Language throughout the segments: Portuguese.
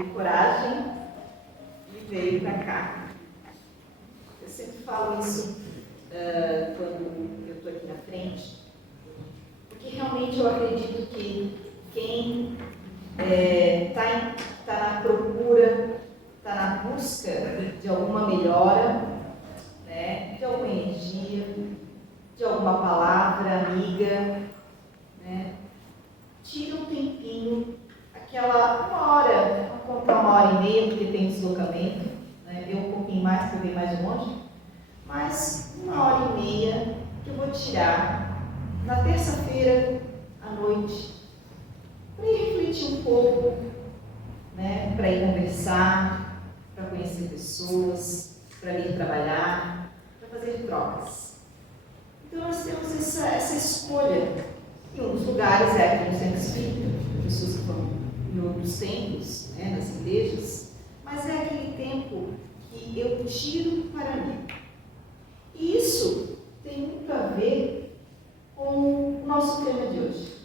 teve coragem e veio para cá. Eu sempre falo isso quando eu estou aqui na frente, porque realmente eu acredito que quem está na procura, está na busca de alguma melhora, né, de alguma energia, de alguma palavra amiga, né, tira um tempinho, aquela vamos contar 1h30, porque tem deslocamento, né, eu um pouquinho mais, porque eu venho mais de longe, mas 1h30 que eu vou tirar na terça-feira à noite, para ir refletir um pouco, né, para ir conversar, para conhecer pessoas, para ir trabalhar, para fazer trocas. Então nós temos essa escolha. E um dos lugares é aqui no Centro Espírita, pessoas que vão em outros templos, né, nas igrejas, mas é aquele tempo que eu tiro para mim. E isso tem muito a ver com o nosso tema de hoje.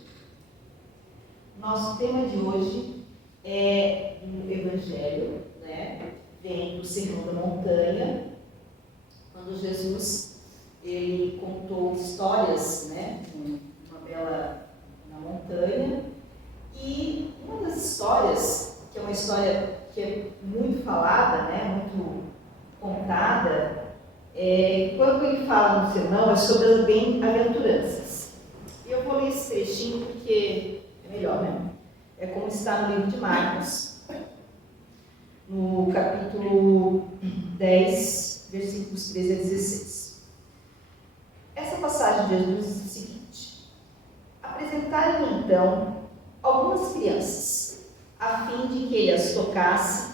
Nosso tema de hoje é um evangelho, né? Vem do Sermão da Montanha, quando Jesus ele contou histórias, né? Uma bela na montanha, e uma das histórias, que é uma história que é muito falada, né? Muito contada, quando ele fala no sermão é sobre as bem-aventuranças. E eu vou ler esse trechinho porque é melhor, né? É como está no livro de Marcos, no capítulo 10, versículos 13 a 16. Essa passagem de Jesus diz o seguinte: apresentaram então algumas crianças, a fim de que ele as tocasse,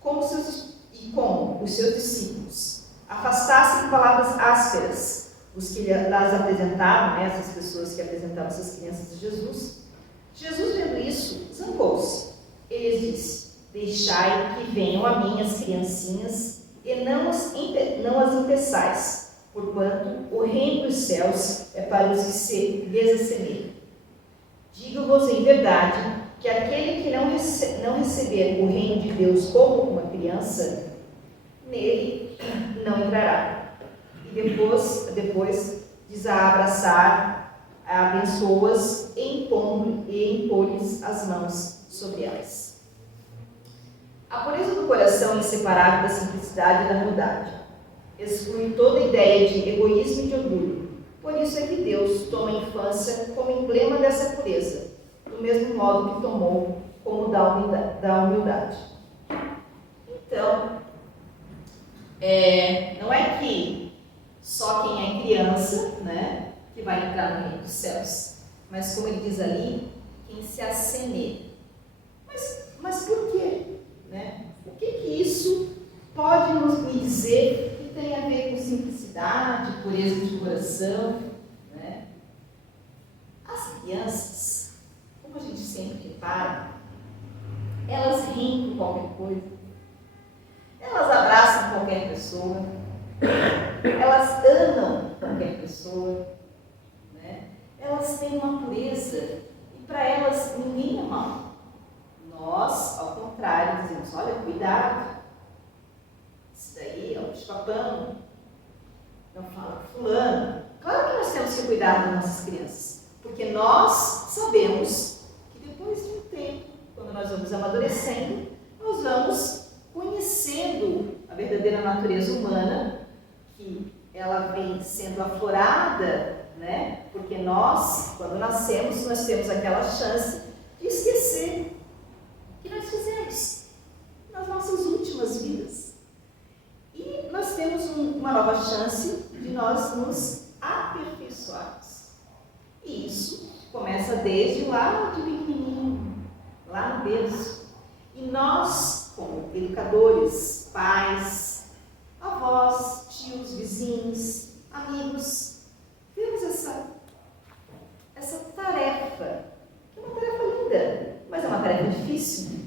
como os seus discípulos afastassem palavras ásperas os que las apresentavam, né, essas pessoas que apresentavam essas crianças a Jesus. Jesus, vendo isso, zangou-se. Ele disse: deixai que venham a mim as criancinhas, e não as impeçais, porquanto o reino dos céus é para os que se desassemelham. Digo-vos em verdade que aquele que não receber o reino de Deus como uma criança, nele não entrará. E depois diz a abraçar, abençoas e impor-lhes as mãos sobre elas. A pureza do coração é inseparável da simplicidade e da humildade. Exclui toda ideia de egoísmo e de orgulho. Por isso é que Deus toma a infância como emblema dessa pureza, do mesmo modo que tomou como da humildade. Então, não é que só quem é criança, né, que vai entrar no reino dos céus, mas como ele diz ali, quem se assemelha. Mas por quê? Né? O que isso pode me dizer que tem a ver com simplicidade, pureza de coração? Né? As crianças, como a gente sempre repara, elas riem com qualquer coisa, elas abraçam qualquer pessoa, elas amam qualquer pessoa, né? Elas têm uma pureza e para elas ninguém é mal. Nós, ao contrário, dizemos: olha, cuidado, isso daí é um bicho-papão, não fala com fulano. Claro que nós temos que cuidar das nossas crianças, porque nós sabemos que depois de um tempo, quando nós vamos amadurecendo, nós vamos conhecendo a verdadeira natureza humana, que ela vem sendo aflorada, né? Porque nós, quando nascemos, nós temos aquela chance de esquecer que nós fizemos nas nossas últimas vidas. E nós temos uma nova chance de nós nos aperfeiçoarmos. E isso começa desde lá de pequenininho, lá no berço. E nós, como educadores, pais, avós, tios, vizinhos, amigos, temos essa tarefa, que é uma tarefa linda, mas é uma tarefa difícil.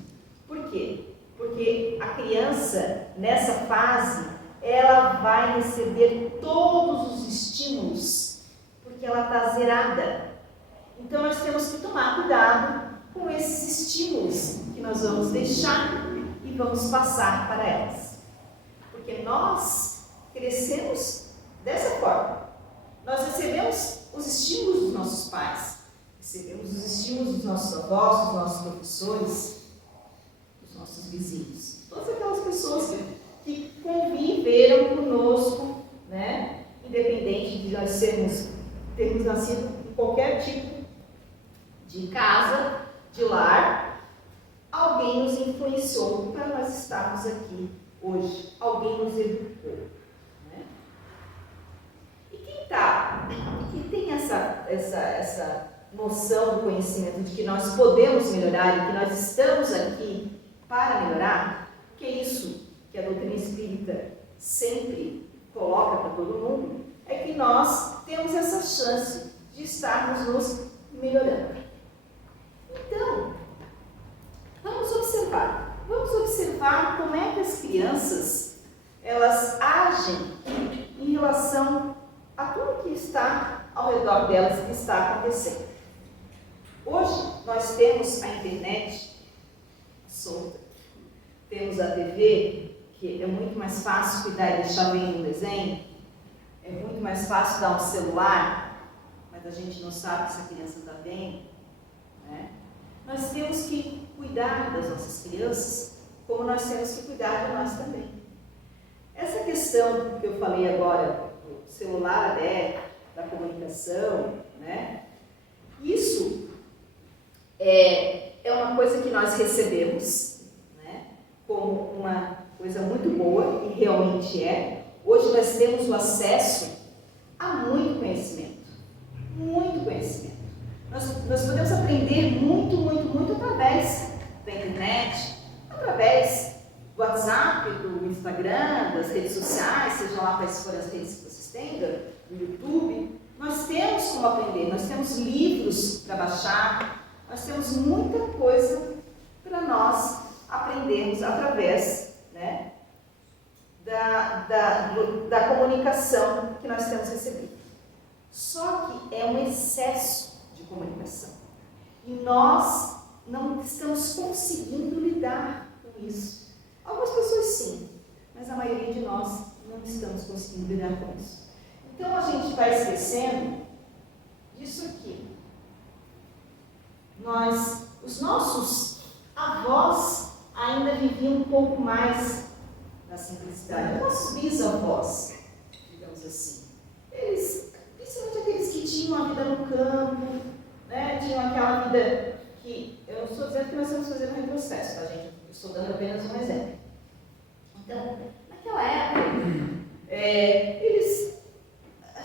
Por quê? Porque a criança, nessa fase, ela vai receber todos os estímulos, porque ela está zerada. Então nós temos que tomar cuidado com esses estímulos que nós vamos deixar e vamos passar para elas. Porque nós crescemos dessa forma. Nós recebemos os estímulos dos nossos pais, recebemos os estímulos dos nossos avós, dos nossos professores, dos nossos vizinhos. Todas aquelas pessoas que conviveram conosco, né? Independente de nós termos nascido em qualquer tipo de casa, de lar, alguém nos influenciou para nós estarmos aqui hoje. Alguém nos educou. Né? E quem tem essa noção do conhecimento de que nós podemos melhorar e que nós estamos aqui para melhorar, que é isso que a doutrina espírita sempre coloca para todo mundo, é que nós temos essa chance de estarmos nos melhorando. Então, vamos observar como é que as crianças elas agem em relação a tudo que está ao redor delas e que está acontecendo. Hoje nós temos a internet solta, temos a TV, que é muito mais fácil cuidar e deixar vendo um desenho, é muito mais fácil dar um celular, mas a gente não sabe se a criança está bem, né? Nós temos que cuidar das nossas crianças, como nós temos que cuidar de nós também. Essa questão que eu falei agora, do celular aberto, da comunicação, né? Isso é uma coisa que nós recebemos, né? Como uma coisa muito boa, e realmente é. Hoje nós temos o acesso a muito conhecimento. Muito conhecimento. Nós podemos aprender muito através da internet, através do WhatsApp, do Instagram, das redes sociais, seja lá quais forem as redes que vocês tenham, do YouTube. Nós temos como aprender, nós temos livros para baixar, nós temos muita coisa para nós aprendermos através, né, da comunicação que nós temos recebido. Só que é um excesso de comunicação. E nós não estamos conseguindo lidar com isso. Algumas pessoas sim, mas a maioria de nós não estamos conseguindo lidar com isso. Então a gente vai esquecendo disso aqui. Os nossos avós ainda viviam um pouco mais na simplicidade. Os nossos bisavós, digamos assim, principalmente aqueles que tinham a vida no campo, né, tinham aquela vida que, eu não estou dizendo que nós estamos fazendo um retrocesso, tá, gente? Eu estou dando apenas um exemplo. Então, naquela época, eles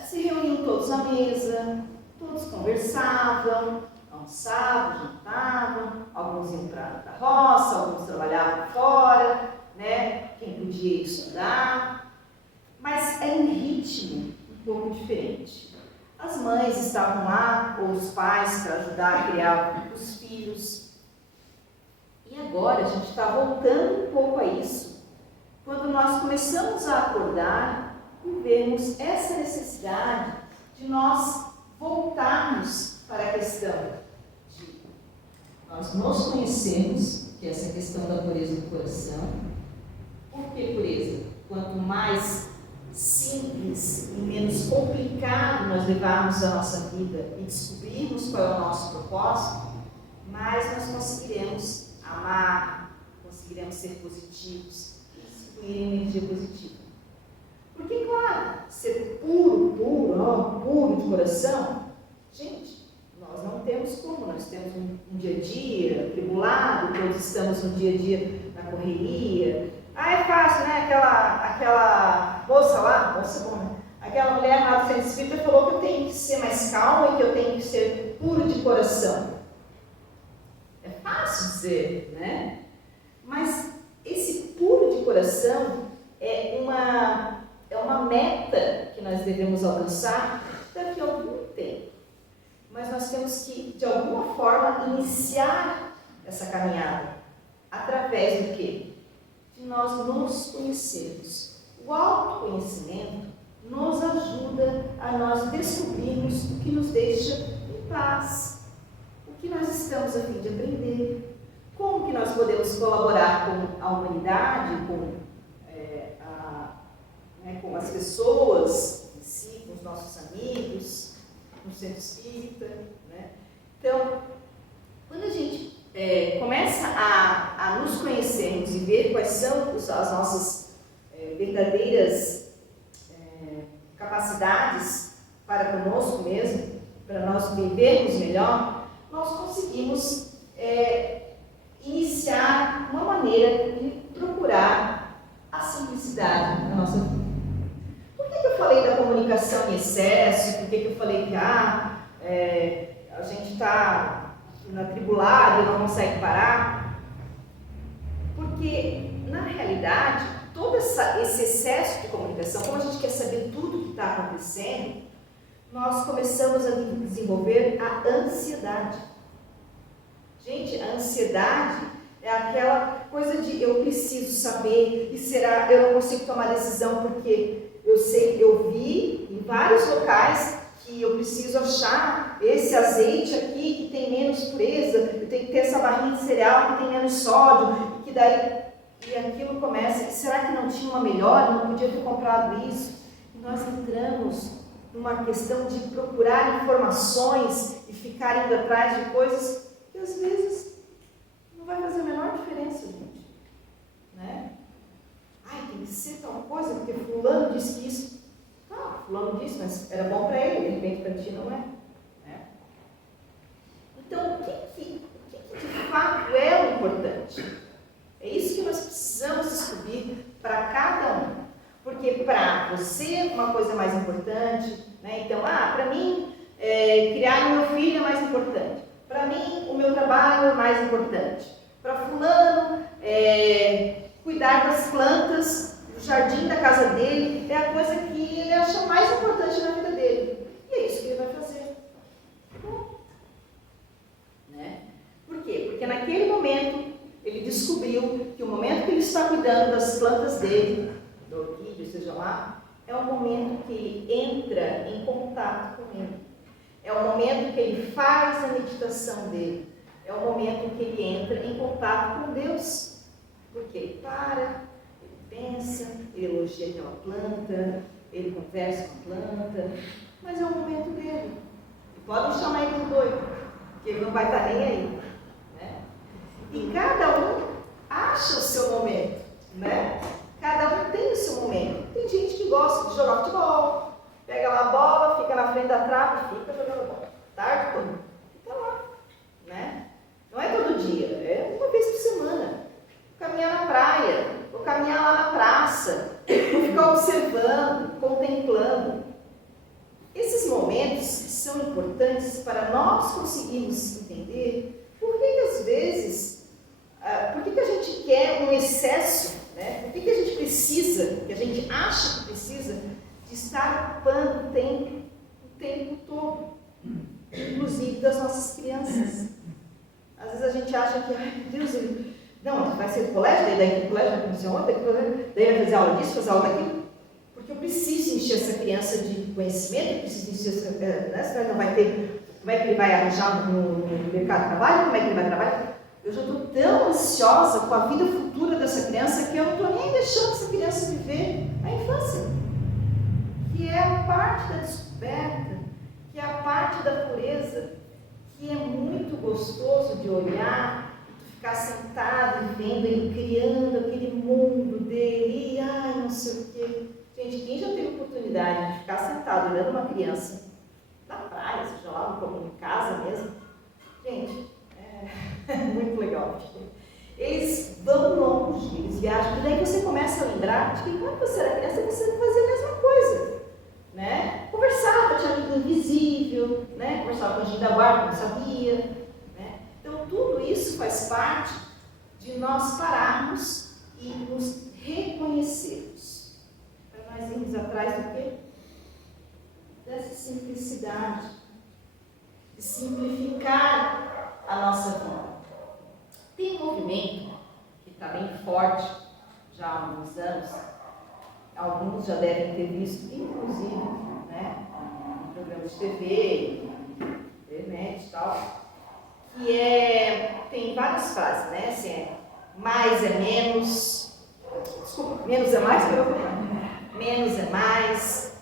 se reuniam todos à mesa, todos conversavam, almoçavam, jantavam, alguns iam para a roça, alguns trabalhavam fora, né? Quem podia estudar, mas é um ritmo um pouco diferente. As mães estavam lá, ou os pais, para ajudar a criar os filhos. E agora a gente está voltando um pouco a isso, quando nós começamos a acordar e vermos essa necessidade de nós voltarmos para a questão de nós nos conhecermos, que é essa questão da pureza do coração. Por que pureza? Quanto mais simples e menos complicado nós levarmos a nossa vida e descobrirmos qual é o nosso propósito, mais nós conseguiremos amar, conseguiremos ser positivos e distribuir energia positiva. Porque, claro, ser puro de coração, gente, nós não temos como, nós temos um dia a dia atribulado, todos estamos no dia a dia na correria. É fácil, né? Aquela moça lá, aquela mulher lá do Centro Espírita falou que eu tenho que ser mais calma e que eu tenho que ser puro de coração. É fácil dizer, né? Mas esse puro de coração é uma meta que nós devemos alcançar daqui a algum tempo. Mas nós temos que, de alguma forma, iniciar essa caminhada. Através do quê? De nós nos conhecermos. O autoconhecimento nos ajuda a nós descobrirmos o que nos deixa em paz, o que nós estamos a fim de aprender, como que nós podemos colaborar com a humanidade, com as pessoas em si, com os nossos amigos, no centro espírita, né? Então, quando a gente começa a nos conhecermos e ver quais são as nossas verdadeiras capacidades para conosco mesmo, para nós vivermos melhor, nós conseguimos iniciar uma maneira de procurar a simplicidade na nossa vida. Por que eu falei da comunicação em excesso? Por que eu falei que a gente está atribulado e não consegue parar? Porque, na realidade, todo esse excesso de comunicação, como a gente quer saber tudo o que está acontecendo, nós começamos a desenvolver a ansiedade. Gente, a ansiedade é aquela coisa de eu preciso saber, e será, eu não consigo tomar decisão porque eu vi em vários locais que eu preciso achar esse azeite aqui que tem menos pureza, eu tenho que ter essa barrinha de cereal que tem menos sódio, e aquilo começa, e será que não tinha uma melhor, não podia ter comprado isso? E nós entramos numa questão de procurar informações e ficar indo atrás de coisas que às vezes não vai fazer a menor diferença, gente, né? Ai, tem que ser tal coisa, porque fulano disse que isso. Ah, fulano disse, mas era bom para ele, de repente para ti não é. Né? Então, o que de fato é o importante? É isso que nós precisamos descobrir para cada um. Porque para você, uma coisa é mais importante, né? Então, para mim, criar o meu filho é mais importante. Para mim, o meu trabalho é mais importante. Para fulano, cuidar das plantas, do jardim da casa dele, é a coisa que ele acha mais importante na vida dele. E é isso que ele vai fazer. Bom, né? Por quê? Porque naquele momento, ele descobriu que o momento que ele está cuidando das plantas dele, do orquídeo, seja lá, é o momento que ele entra em contato com ele. É o momento que ele faz a meditação dele. É o momento que ele entra em contato com Deus. Porque ele para, ele pensa, ele elogia aquela planta, ele conversa com a planta, mas é o momento dele. E podem chamar ele de doido, porque ele não vai estar nem aí. Né? E cada um acha o seu momento, né? Cada um tem o seu momento. Tem gente que gosta de jogar futebol, pega lá a bola, fica na frente da trave e fica jogando bola. Tarde toda. Fica lá, né? Não é todo dia, é uma vez por semana. Caminhar na praia, ou caminhar lá na praça, ou ficar observando, contemplando. Esses momentos são importantes para nós conseguirmos entender por que às vezes, por que a gente quer um excesso, né? Por que a gente precisa, que a gente acha que precisa, de estar ocupando o tempo todo, inclusive das nossas crianças. Às vezes a gente acha que, ai meu Deus, não, vai ser do colégio, daí do colégio vai acontecer ontem, daí vai fazer aula disso, fazer aula daquilo, porque eu preciso encher essa criança de conhecimento, eu preciso encher essa criança, senão não vai ter, como é que ele vai arranjar no mercado de trabalho, como é que ele vai trabalhar? Eu já estou tão ansiosa com a vida futura dessa criança que eu não estou nem deixando essa criança viver a infância, que é a parte da descoberta, que é a parte da pureza, que é muito gostoso de olhar, ficar sentado e vendo ele criando aquele mundo dele, e não sei o quê. Gente, quem já teve oportunidade de ficar sentado olhando uma criança na praia, seja lá em casa mesmo, gente, é muito legal. Eles vão longe, eles viajam, e daí você começa a lembrar de que quando você era criança, você não fazia a mesma coisa. Né? Conversava, tinha amigo invisível, né? Conversava com a gente da guarda, não sabia. Né? Então, tudo isso faz parte de nós pararmos e nos reconhecermos. Para nós irmos atrás do quê? Dessa simplicidade, de simplificar a nossa vida. Tem um movimento que está bem forte já há alguns anos. Alguns já devem ter visto, inclusive, né, em programas de TV, internet e tal, que tem várias frases, né, assim, mais é menos. Desculpa, menos é mais, menos é mais.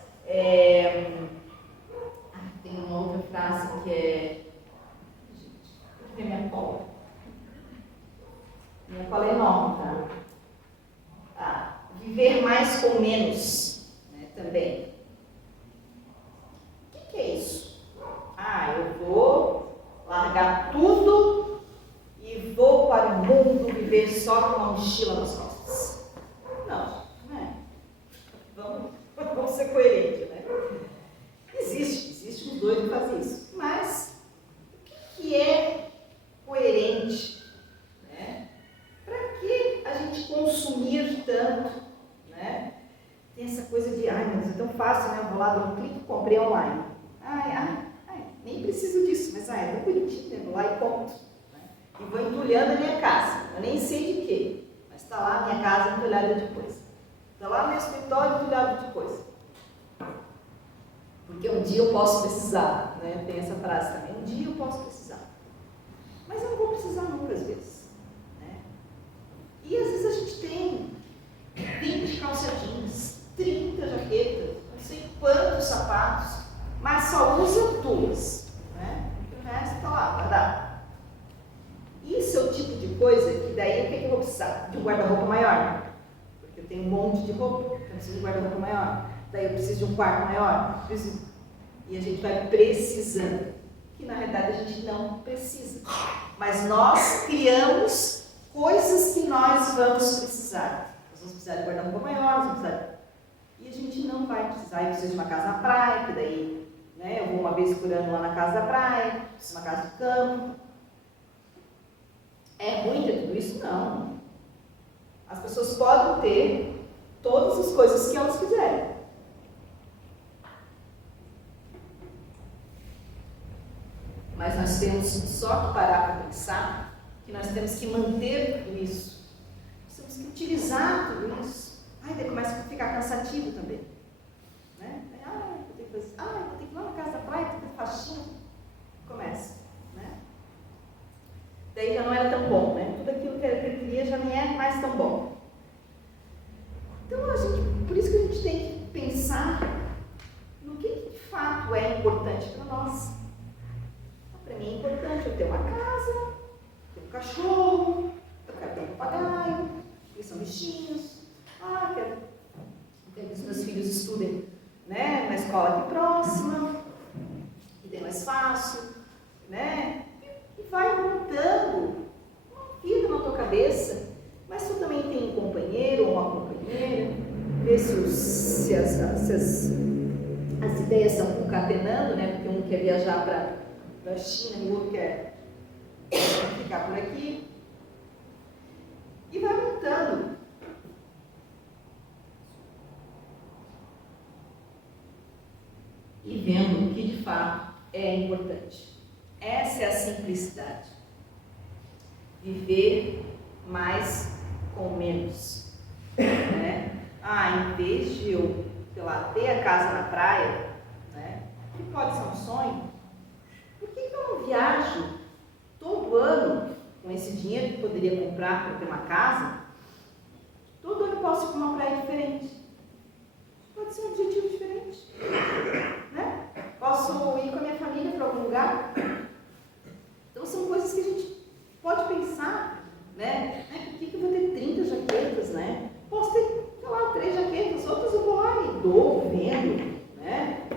Tem uma outra frase que é. Gente, cadê minha cola? Minha cola é enorme, tá? Viver mais com menos, né, também. O que é isso? Eu vou largar tudo e vou para o mundo viver só com uma mochila nas costas. Não é. Vamos ser coerentes, né? Existe um doido que faz isso. Mas o que é coerente? Né? Para que a gente consumir tanto? Né? Tem essa coisa de, mas é tão fácil, né? Eu vou lá, dou um clique e comprei online. Nem preciso disso, mas é tão bonitinho, né? Vou lá e compro. Né? E vou entulhando a minha casa. Eu nem sei de quê, mas está lá a minha casa entulhada de coisa. Está lá meu escritório entulhado de coisa. Porque um dia eu posso precisar, né? Tem essa frase também, um dia eu posso precisar. Mas eu não vou precisar nunca, às vezes. Né? E às vezes a gente tem 20 calça jeans, 30 jaquetas, não sei quantos sapatos, mas só usa 2. Né? O resto está lá, guardado. Isso é o tipo de coisa que daí o que eu vou precisar? De um guarda-roupa maior. Porque eu tenho um monte de roupa, então eu preciso de um guarda-roupa maior. Daí eu preciso de um quarto maior. E a gente vai precisando. Que na realidade a gente não precisa. Mas nós criamos coisas que nós vamos precisar. Nós vamos precisar de guarda-roupa maior, vamos precisar. E a gente não vai precisar. Eu preciso de uma casa na praia, que daí, né, eu vou uma vez por ano lá na casa da praia, preciso de uma casa de campo. É ruim ter tudo isso? Não. As pessoas podem ter todas as coisas que elas quiserem. Mas nós temos só que parar para pensar que nós temos que manter tudo isso. Nós temos que utilizar tudo isso. Daí começa a ficar cansativo também. Né? Vou ter que fazer, vou ter que ir lá na casa da praia, ter que fazer faxina. Começa. Né? Daí já não era tão bom, né? Tudo aquilo que eu queria já nem é mais tão bom. Então, por isso que a gente tem que pensar no que de fato é importante para nós. Para mim é importante eu ter uma casa, ter um cachorro, eu quero ter um papagaio, que são bichinhos. Quero que os meus filhos estudem, né, na escola aqui próxima, que dê mais fácil, né? E vai montando uma vida na tua cabeça, mas tu também tem um companheiro ou uma companheira, ver se as ideias estão concatenando, né? Porque um quer viajar para a China e o outro quer ficar por aqui. E vai montando. E vendo o que de fato é importante. Essa é a simplicidade. Viver mais com menos. Né? Em vez de eu, ter a casa na praia, né? Que pode ser um sonho, por que eu não viajo todo ano com esse dinheiro que poderia comprar para ter uma casa? Todo ano eu posso ir para uma praia diferente. Pode ser um objetivo diferente. Né? Posso ir com a minha família para algum lugar. Então são coisas que a gente pode pensar, né? Por que eu vou ter 30 jaquetas, né? Posso ter, 3 jaquetas, outras eu vou lá e dou, vendo, né?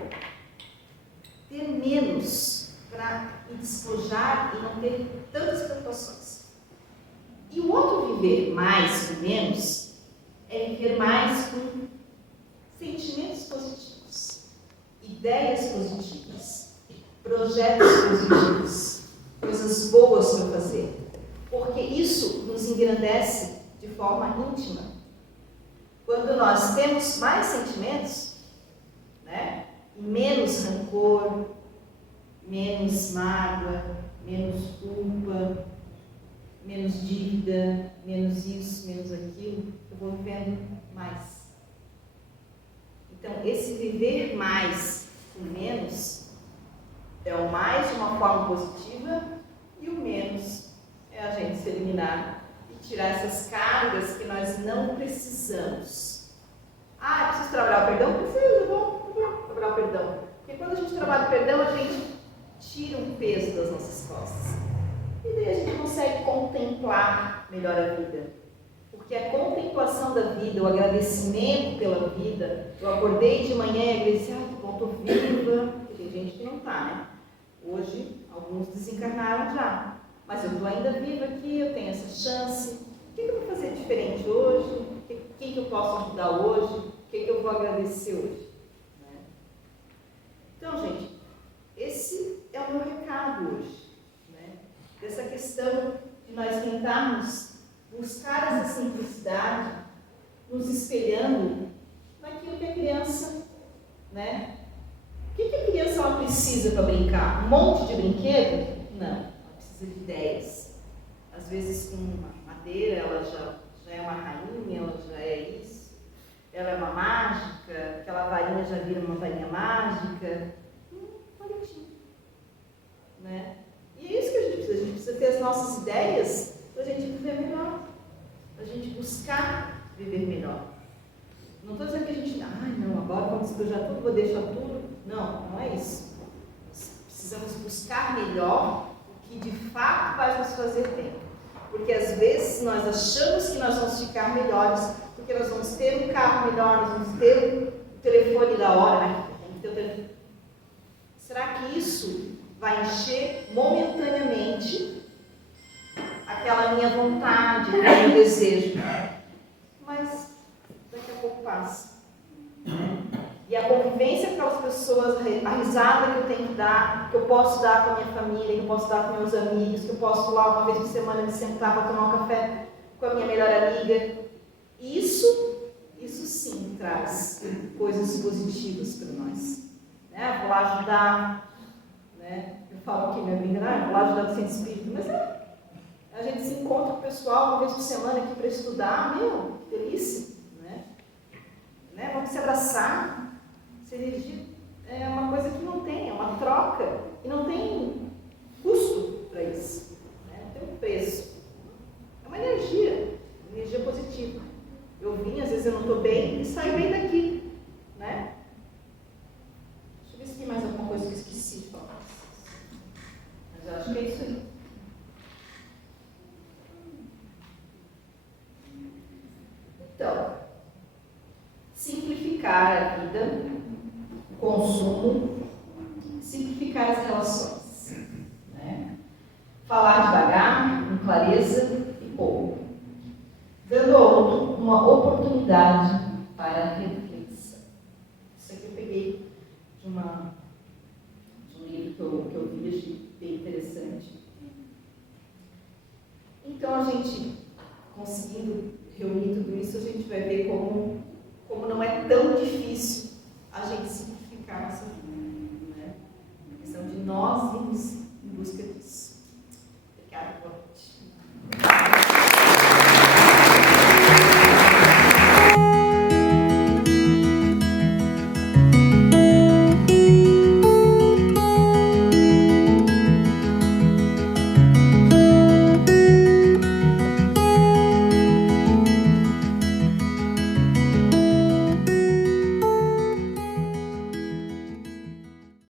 Ter menos para me despojar e não ter tantas preocupações. E o outro viver mais com menos é viver mais com sentimentos positivos, ideias positivas, projetos positivos, coisas boas para fazer, porque isso nos engrandece de forma íntima. Quando nós temos mais sentimentos, né, e menos rancor, menos mágoa, menos culpa, menos dívida, menos isso, menos aquilo, eu vou vivendo mais. Então, esse viver mais com menos é o mais de uma forma positiva e o menos é a gente se eliminar e tirar essas cargas que nós não precisamos. Ah, eu preciso trabalhar o perdão? Preciso, vou trabalhar o perdão. Porque quando a gente trabalha o perdão, a gente tira um peso das nossas costas. E daí a gente consegue contemplar melhor a vida. Porque a contemplação da vida, o agradecimento pela vida, eu acordei de manhã e agradeci, bom, estou viva. Tem gente que não está, né? Hoje, alguns desencarnaram já. Mas eu estou ainda viva aqui, eu tenho essa chance. O que eu vou fazer diferente hoje? Quem que eu posso ajudar hoje? O que eu vou agradecer hoje? Né? Então, gente, esse é o meu recado hoje. Né? Dessa questão de nós tentarmos buscar essa simplicidade, nos espelhando naquilo que a criança, né? O que a criança ela precisa para brincar? Um monte de brinquedo? Não, ela precisa de ideias. Às vezes com madeira ela já é uma rainha, ela já é isso. Ela é uma mágica, aquela varinha já vira uma varinha mágica. Bonitinho. Né? E é isso que a gente precisa ter as nossas ideias para a gente viver melhor, para a gente buscar viver melhor. Não estou dizendo que a gente, não, agora vamos despejar tudo, vou deixar tudo. Não, não é isso. Nós precisamos buscar melhor o que de fato vai nos fazer bem. Porque às vezes nós achamos que nós vamos ficar melhores, porque nós vamos ter um carro melhor, nós vamos ter o telefone da hora, né? Tem que ter o telefone. Será que isso vai encher momentaneamente aquela minha vontade, aquele meu desejo? Mas daqui a pouco passa. E a convivência com aquelas pessoas, a risada que eu tenho que dar, que eu posso dar com a minha família, que eu posso dar com meus amigos, que eu posso lá uma vez por semana me sentar para tomar um café com a minha melhor amiga. Isso sim traz coisas positivas para nós. Né? Vou lá ajudar, né? Eu falo aqui, minha amiga, vou lá ajudar o centro espírita, mas a gente se encontra com o pessoal uma vez por semana aqui para estudar, que delícia, né? Vamos se abraçar. Essa energia é uma coisa que não tem, é uma troca e não tem custo para isso, né? Não tem um preço. É uma energia positiva. Eu vim, às vezes eu não estou bem e saio bem daqui, né? Deixa eu ver se tem mais alguma coisa que eu esqueci de falar. Mas eu acho que é isso aí. Então, simplificar a vida, consumo, simplificar as relações. Né? Falar devagar, com clareza e pouco. Dando ao outro uma oportunidade para reflexão. Isso aqui eu peguei de um livro que eu vi, achei bem interessante. Então, a gente, conseguindo reunir tudo isso, a gente vai ver como não é tão difícil a gente simplificar a nossa vida.